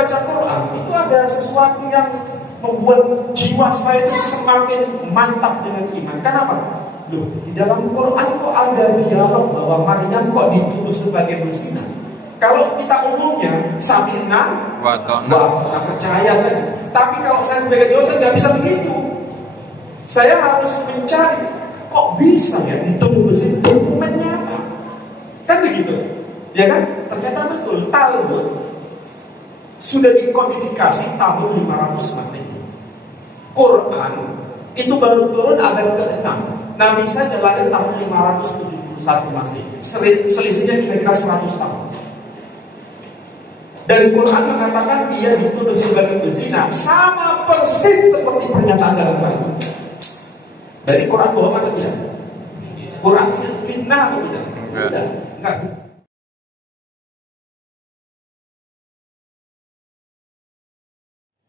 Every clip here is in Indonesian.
baca Quran, itu ada sesuatu yang membuat jiwa saya itu semakin mantap dengan iman. Kenapa? Loh, di dalam Quran kok ada dialog bahwa Maryam kok dituduh sebagai berzina. Kalau kita umumnya sami'na wa percaya saja. Tapi kalau saya sebagai dosen nggak bisa begitu. Saya harus mencari kok bisa ya dituduh berzina. Dokumennya apa? Kan begitu. Ya kan? Ternyata betul Talmud sudah dikodifikasi tahun 500 Masehi. Quran itu baru turun abad ke-6. Nabi saja lahir tahun 571 Masehi. Selisihnya kira-kira 100 tahun. Dan Quran mengatakan dia dituduh sebagai berzina, sama persis seperti pernyataan dalam Talmud. Dari Quran bohong atau tidak? Quran fitnah atau tidak? Enggak.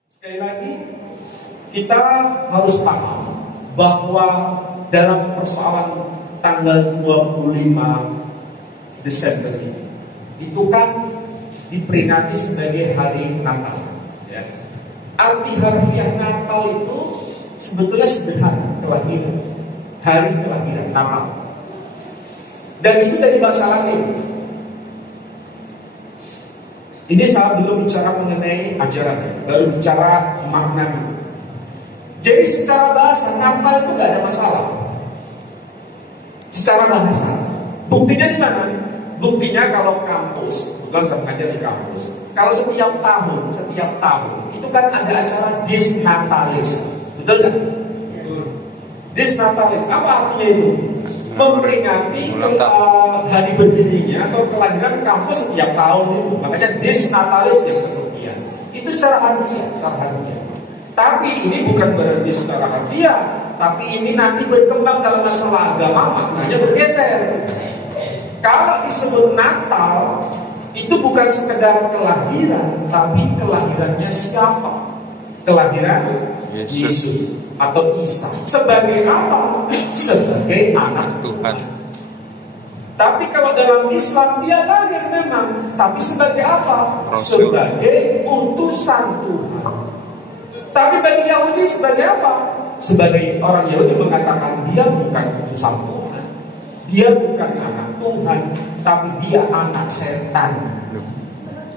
Sekali lagi, kita harus paham bahwa dalam persoalan tanggal 25 Desember ini, itu kan diperingati sebagai hari Natal. Ya. Arti harfiah Natal itu sebetulnya sederhana, kelahiran, hari kelahiran Natal. Dan itu dari bahasa Latin. Ini saya belum bicara mengenai ajaran, baru bicara maknanya. Jadi secara bahasa Natal itu gak ada masalah. Secara bahasa. Buktinya di mana? Buktinya kalau kampus, bukan saya mengajar di kampus. Kalau setiap tahun itu kan ada acara Disnatalis, betul nggak? Disnatalis, apa artinya itu? Memperingati hari berdirinya atau kelahiran kampus setiap tahun itu. Makanya Disnatalis yang kesekian. Itu secara harfiah. Tapi ini bukan berarti secara harfiah. Tapi ini nanti berkembang dalam masalah agama, maknanya bergeser. Kalau disebut Natal, itu bukan sekedar kelahiran, tapi kelahirannya siapa? Kelahiran Yesus atau Isa. Sebagai apa? Sebagai anak Tuhan. Tapi kalau dalam Islam dia lahir memang, tapi sebagai apa? Sebagai utusan Tuhan. Tapi bagi Yahudi sebagai apa? Sebagai orang Yahudi mengatakan dia bukan utusan Tuhan, dia bukan anak Tuhan, tapi dia anak setan.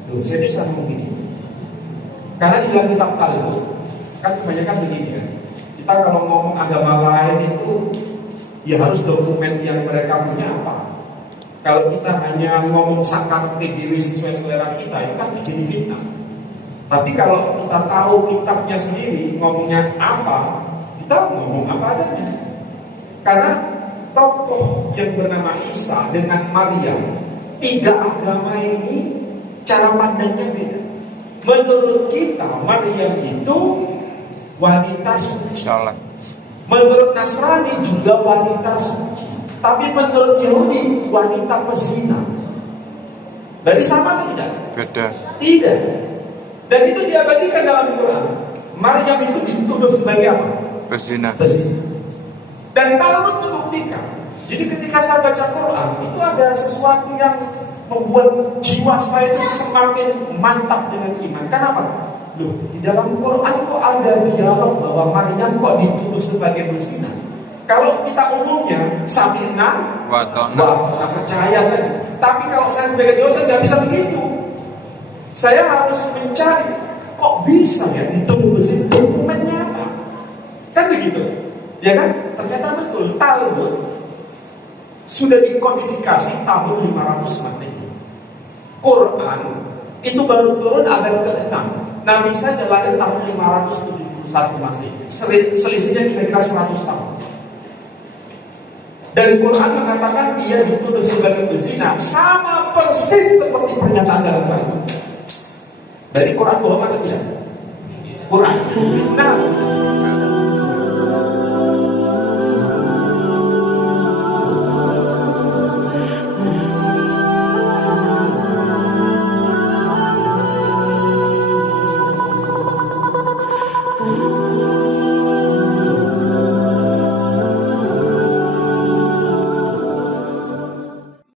Loh, saya bisa ngomong gini. Karena di dalam kitab Talmud kan kebanyakan begini kan. Kita kalau ngomong agama lain itu ya harus dokumen yang mereka punya apa. Kalau kita hanya ngomong sakar diri sesuai selera kita, itu kan jadi fitnah. Tapi kalau kita tahu kitabnya sendiri ngomongnya apa, kita ngomong apa adanya. Karena tokoh yang bernama Isa dengan Maryam, tiga agama ini cara pandangnya beda. Menurut kita Maryam itu wanita suci. Menurut Nasrani juga wanita suci. Tapi menurut Yahudi wanita pezina. Dari sama atau tidak? Beda. Tidak. Dan itu diabadikan dalam Quran. Maryam itu dituduh sebagai apa? Pezina. Dan Talmud membuktikan. Jadi ketika saya baca Quran, itu ada sesuatu yang membuat jiwa saya itu semakin mantap dengan iman. Kenapa? Loh, di dalam Quran kok ada dialog bahwa Maryam kok dituduh sebagai berzina. Kalau kita umumnya sami'na wa percaya saja. Tapi kalau saya sebagai dosen nggak bisa begitu. Saya harus mencari kok bisa ya dituduh berzina. Dokumennya apa? Kan begitu. Ya kan? Ternyata betul Talmud sudah dikodifikasi tahun 500 Masehi. Quran itu baru turun abad ke-6. Nabi saja lahir tahun 571 Masehi. Selisihnya kira-kira 100 tahun. Dan Quran mengatakan dia dituduh sebagai berzina, sama persis seperti pernyataan dalam Talmud. Dari Quran bohong atau tidak? Quran. Nah,